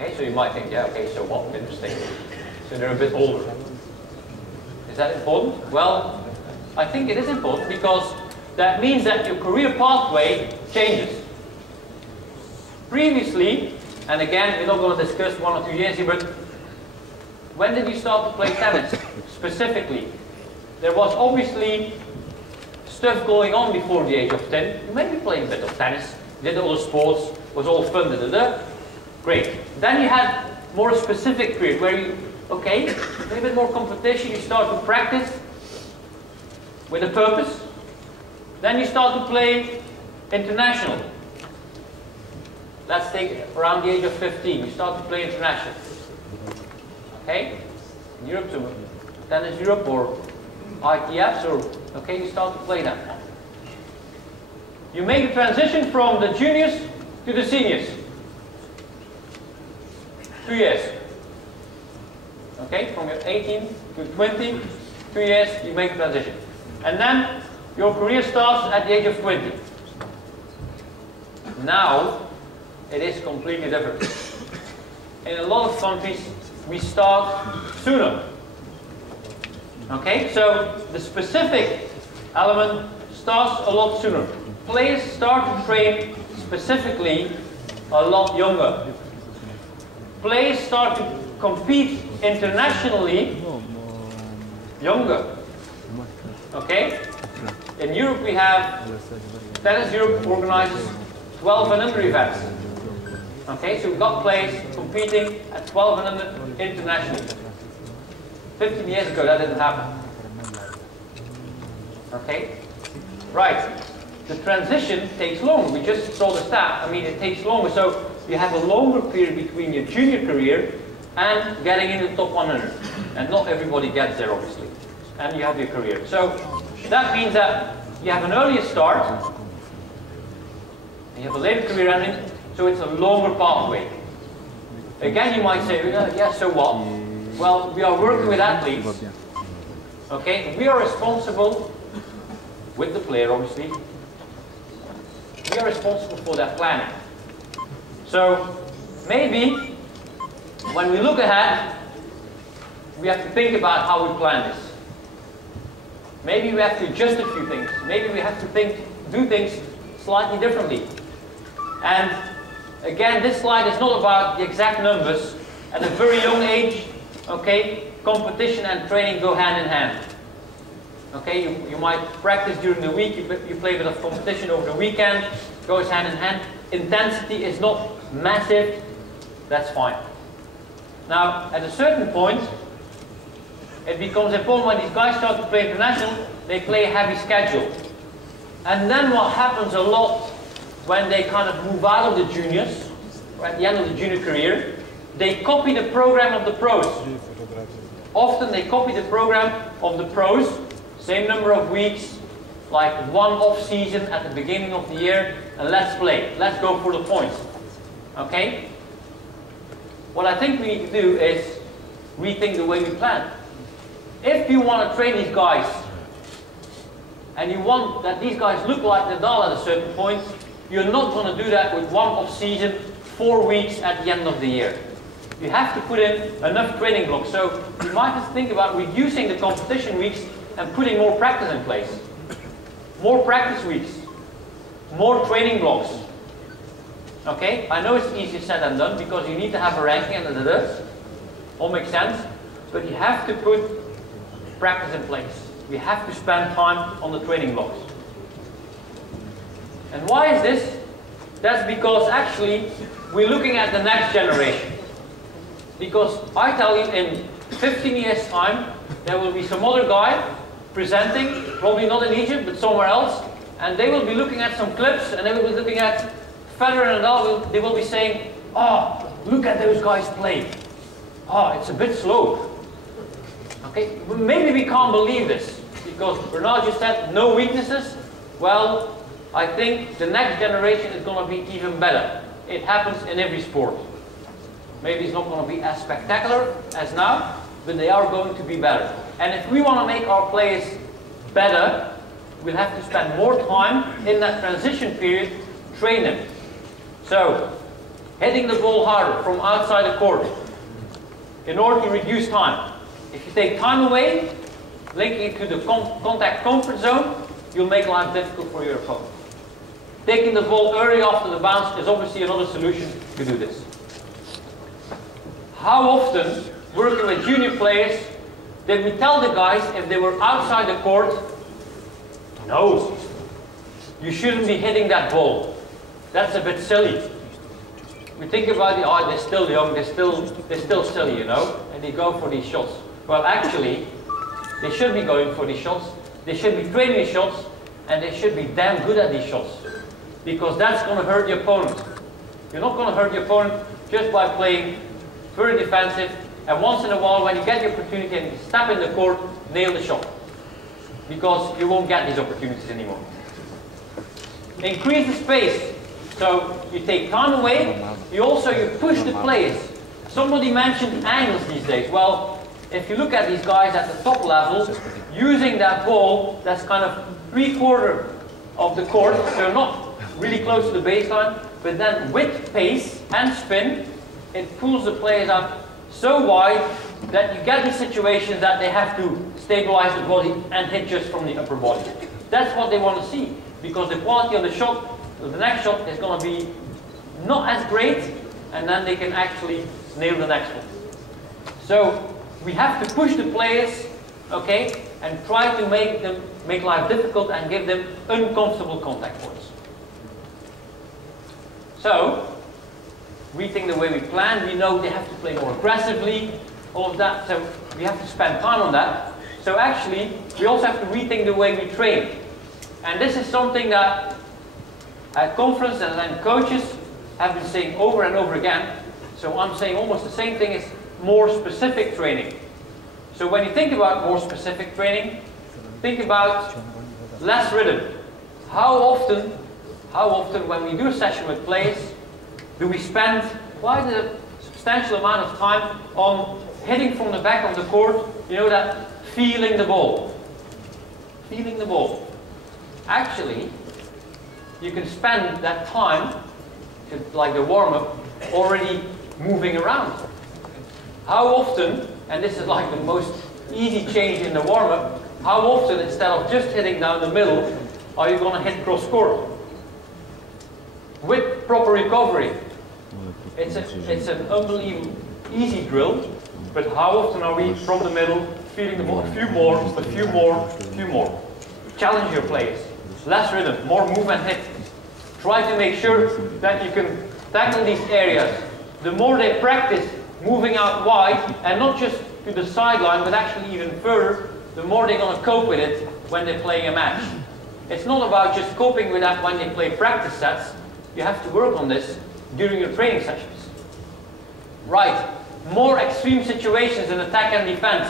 Okay, so you might think, yeah, okay, so what? Interesting. So they're a bit older. Is that important? Well, I think it is important because that means that your career pathway changes. Previously, and again, we're not going to discuss 1 or 2 years here, but when did you start to play tennis specifically? There was obviously stuff going on before the age of 10. You maybe played a bit of tennis, did all the sports, was all fun, Great. Then you had more specific period where you, okay, a little bit more competition, you start to practice with a purpose. Then you start to play international. Let's take around the age of 15, you start to play international. Okay? In Europe, so Tennis Europe or ITFs, or okay, you start to play them. You make the transition from the juniors to the seniors. 2 years. Okay, from your 18 to 20, 2 years, you make the transition. And then your career starts at the age of 20. Now, it is completely different. In a lot of countries, we start sooner. Okay, so the specific element starts a lot sooner. Players start to train specifically a lot younger. Players start to compete internationally younger. Okay? In Europe we have, Tennis Europe organizes 12 and under events. Okay, so we've got players competing at 12 and under internationally. 15 years ago that didn't happen. Okay? Right. The transition takes longer. We just saw the stat. I mean, it takes longer. So you have a longer period between your junior career and getting in the top 100. And not everybody gets there, obviously. And you have your career. So that means that you have an earlier start, and you have a later career ending, so it's a longer pathway. Again, you might say, yeah, so what? Well, we are working with athletes. Okay, we are responsible, with the player obviously, we are responsible for their planning. So maybe when we look ahead, we have to think about how we plan this. Maybe we have to adjust a few things. Maybe we have to do things slightly differently. And again, this slide is not about the exact numbers. At a very young age, okay, competition and training go hand in hand. Okay, you might practice during the week, you play a bit of competition over the weekend, goes hand in hand. Intensity is not massive, that's fine. Now, at a certain point, it becomes important when these guys start to play international, they play a heavy schedule. And then what happens a lot when they kind of move out of the juniors, or at the end of the junior career, they copy the program of the pros. Often they copy the program of the pros, same number of weeks, like one off season at the beginning of the year, and let's play, let's go for the points. Okay? What I think we need to do is rethink the way we plan. If you want to train these guys, and you want that these guys look like Nadal at a certain point, you're not going to do that with one off season, 4 weeks at the end of the year. You have to put in enough training blocks. So you might have to think about reducing the competition weeks and putting more practice in place. More practice weeks. More training blocks. Okay? I know it's easier said than done because you need to have a ranking and da-da-da. All makes sense. But you have to put practice in place. We have to spend time on the training blocks. And why is this? That's because actually we're looking at the next generation. Because I tell you, in 15 years' time, there will be some other guy presenting, probably not in Egypt, but somewhere else, and they will be looking at some clips, and they will be looking at Federer and Nadal, they will be saying, oh, look at those guys play. Oh, it's a bit slow. Okay, maybe we can't believe this, because Bernard just said no weaknesses. Well, I think the next generation is going to be even better. It happens in every sport. Maybe it's not going to be as spectacular as now, but they are going to be better. And if we want to make our players better, we'll have to spend more time in that transition period, train them. So, hitting the ball harder from outside the court in order to reduce time. If you take time away, linking it to the contact comfort zone, you'll make life difficult for your opponent. Taking the ball early after the bounce is obviously another solution to do this. How often, working with junior players, did we tell the guys if they were outside the court, no, you shouldn't be hitting that ball. That's a bit silly. We think about oh, they're still young, they're still silly, you know, and they go for these shots. Well, actually, they should be going for these shots. They should be training these shots, and they should be damn good at these shots, because that's going to hurt the opponent. You're not going to hurt the opponent just by playing very defensive, and once in a while, when you get the opportunity and you step in the court, nail the shot, because you won't get these opportunities anymore. Increase the space. So you take time away, you push the players. Somebody mentioned angles these days. Well, if you look at these guys at the top level, using that ball that's kind of 3/4 of the court, so not really close to the baseline, but then with pace and spin, it pulls the players up so wide that you get these situations that they have to stabilize the body and hit just from the upper body. That's what they want to see, because the quality of the shot, the next shot is going to be not as great, and then they can actually nail the next one. So we have to push the players, okay, and try to make life difficult and give them uncomfortable contact points. So, rethink the way we plan. We know they have to play more aggressively, all of that, so we have to spend time on that. So actually, we also have to rethink the way we train. And this is something that at conference and then coaches have been saying over and over again. So I'm saying almost the same thing as more specific training. So when you think about more specific training, think about less rhythm. How often when we do a session with players, do we spend quite a substantial amount of time on hitting from the back of the court, you know, that feeling the ball. Feeling the ball. Actually, you can spend that time, like the warm-up, already moving around. How often, and this is like the most easy change in the warm-up, how often, instead of just hitting down the middle, are you going to hit cross-court? With proper recovery. It's an unbelievably easy drill, but how often are we from the middle, feeling the ball? A few more, a few more, a few more. Challenge your players. Less rhythm, more move and hit. Try to make sure that you can tackle these areas. The more they practice moving out wide, and not just to the sideline, but actually even further, the more they're going to cope with it when they're playing a match. It's not about just coping with that when they play practice sets. You have to work on this during your training sessions. Right, more extreme situations in attack and defense.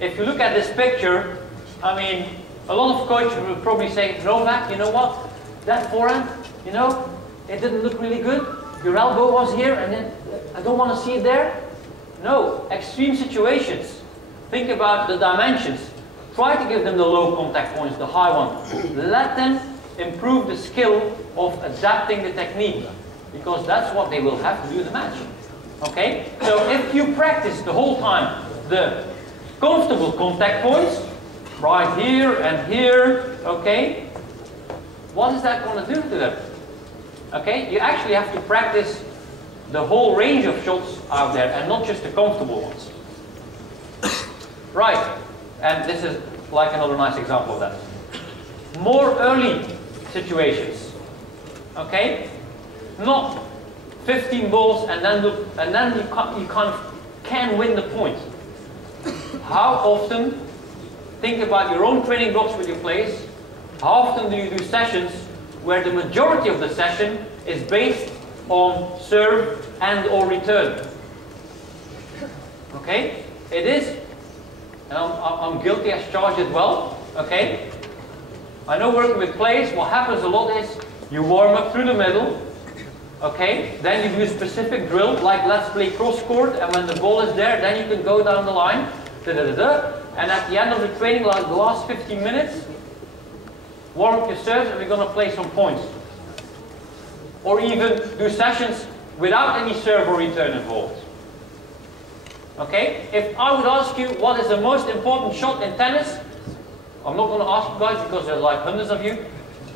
If you look at this picture, I mean, a lot of coaches will probably say, Novak, you know what? That forehand, you know, it didn't look really good. Your elbow was here, and then I don't want to see it there. No, extreme situations. Think about the dimensions. Try to give them the low contact points, the high ones. Let them improve the skill of adapting the technique, because that's what they will have to do in the match. Okay? So if you practice the whole time the comfortable contact points, right here and here, okay, what is that going to do to them? Okay, you actually have to practice the whole range of shots out there and not just the comfortable ones. Right, and this is like another nice example of that. More early situations, okay? Not 15 balls and then you kind of can win the point. How often, think about your own training blocks with your players, how often do you do sessions where the majority of the session is based on serve and or return? Okay? It is, and I'm guilty as charged as well, okay? I know working with players, what happens a lot is you warm up through the middle, okay? Then you do a specific drill, like let's play cross court, and when the ball is there, then you can go down the line, and at the end of the training, like the last 15 minutes, warm up your serves and we're going to play some points. Or even do sessions without any serve or return involved. Okay? If I would ask you what is the most important shot in tennis, I'm not going to ask you guys because there are like hundreds of you.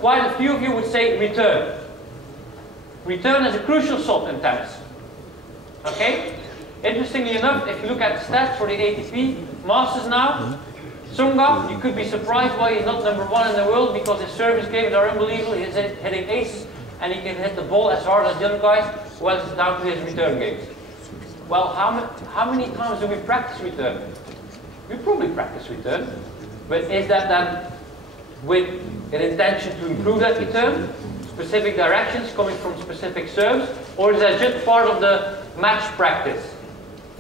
Quite a few of you would say return. Return is a crucial shot in tennis. Okay? Interestingly enough, if you look at the stats for the ATP Masters now, Tsonga, you could be surprised why he's not #1 in the world, because his service games are unbelievable. He's hitting aces and he can hit the ball as hard as the other guys. Well, it's down to his return games. Well, how many times do we practice return? We probably practice return, but is that then with an intention to improve that return? Specific directions coming from specific serves? Or is that just part of the match practice?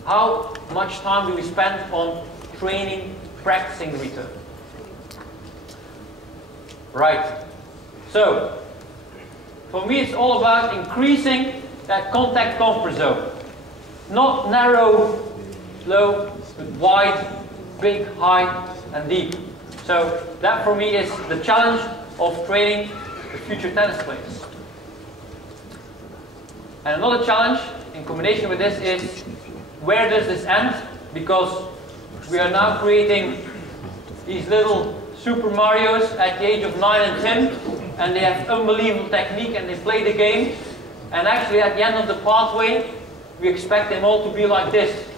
How much time do we spend on training, practicing return? Right. So, for me it's all about increasing that contact comfort zone. Not narrow, low, but wide, big, high, and deep. So that for me is the challenge of training the future tennis players. And another challenge in combination with this is, where does this end? Because we are now creating these little Super Marios at the age of 9 and 10, and they have unbelievable technique and they play the game. And actually at the end of the pathway, we expect them all to be like this.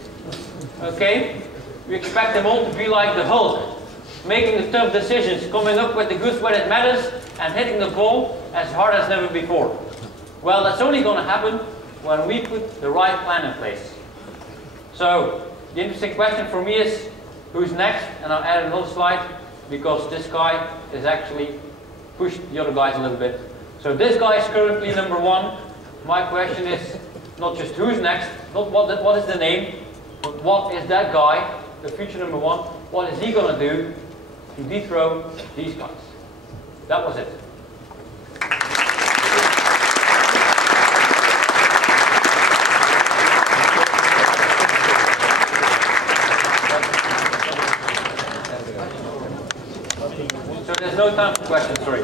Okay? We expect them all to be like the Hulk, making the tough decisions, coming up with the goods when it matters, and hitting the ball as hard as never before. Well, that's only going to happen when we put the right plan in place. So, the interesting question for me is, who's next? And I'll add another slide, because this guy is actually pushed the other guys a little bit. So this guy is currently #1. My question is not just who's next, not what is the name, but what is that guy, the future #1, what is he going to do to dethrone these guys? That was it. So there's no time for questions, sorry.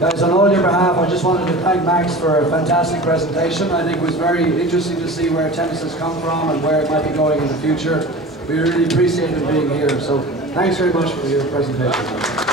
Guys, on all your behalf, I just wanted to thank Max for a fantastic presentation. I think it was very interesting to see where tennis has come from and where it might be going in the future. We really appreciate him being here. So thanks very much for your presentation.